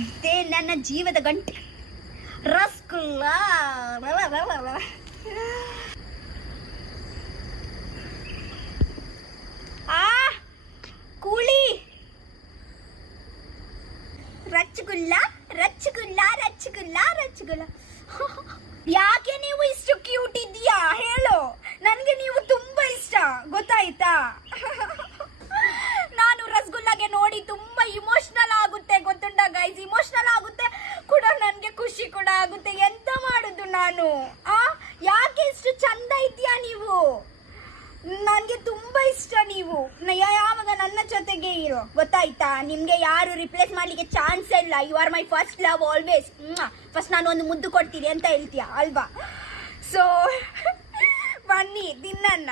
ಇದೇ ನನ್ನ ಜೀವದ ಗಂಟೆ ರಸಗುಲ್ಲ. ಕೂಳಿ ರಚ್ಚಗುಲ್ಲ ರಚ್ಚಗುಲ್ಲ ರಚ್ಚಗುಲ್ಲ ರಚ್ಚಗುಲ್ಲ. ಯಾಕೆ ನೀವು ಇಷ್ಟು ಕ್ಯೂಟ್ ಇದೆಯಾ ಹೇಳು. ನನಗೆ ನೀವು ತುಂಬಾ ಇಷ್ಟ, ಗೊತ್ತಾಯ್ತಾ? ನಾನು ರಸಗುಲ್ಲಾಗೆ ನೋಡಿ ತುಂಬಾ ಇಮೋಷನಲ್ ಆಗುತ್ತೆ, ಗೊತ್ತುಂಟಾ ಗೈಸ್? ಇಮೋಷನಲ್ ಆಗುತ್ತೆ ಕೂಡ, ನನಗೆ ಖುಷಿ ಕೂಡ ಆಗುತ್ತೆ. ಎಂತ ಮಾಡುದು ನಾನು? ಯಾಕೆ ಇಷ್ಟು ಚಂದ ಇದೆಯಾ ನೀವು? ನನಗೆ ತುಂಬಾ ಇಷ್ಟ ನೀವು. ಯಾವಾಗ ನನ್ನ ಜೊತೆಗೆ ಇರೋ, ಗೊತ್ತಾಯ್ತಾ? ನಿಮ್ಗೆ ಯಾರು ರಿಪ್ಲೇಸ್ ಮಾಡ್ಲಿಕ್ಕೆ ಚಾನ್ಸ್ ಇಲ್ಲ. You are my first love always. First ನಾನು ಒಂದು ಮುದ್ದು ಕೊಡ್ತೀನಿ ಅಂತ ಹೇಳ್ತೀಯ ಅಲ್ವಾ? ಸೊ ಬನ್ನಿ ತಿನ್ನಣ್ಣ.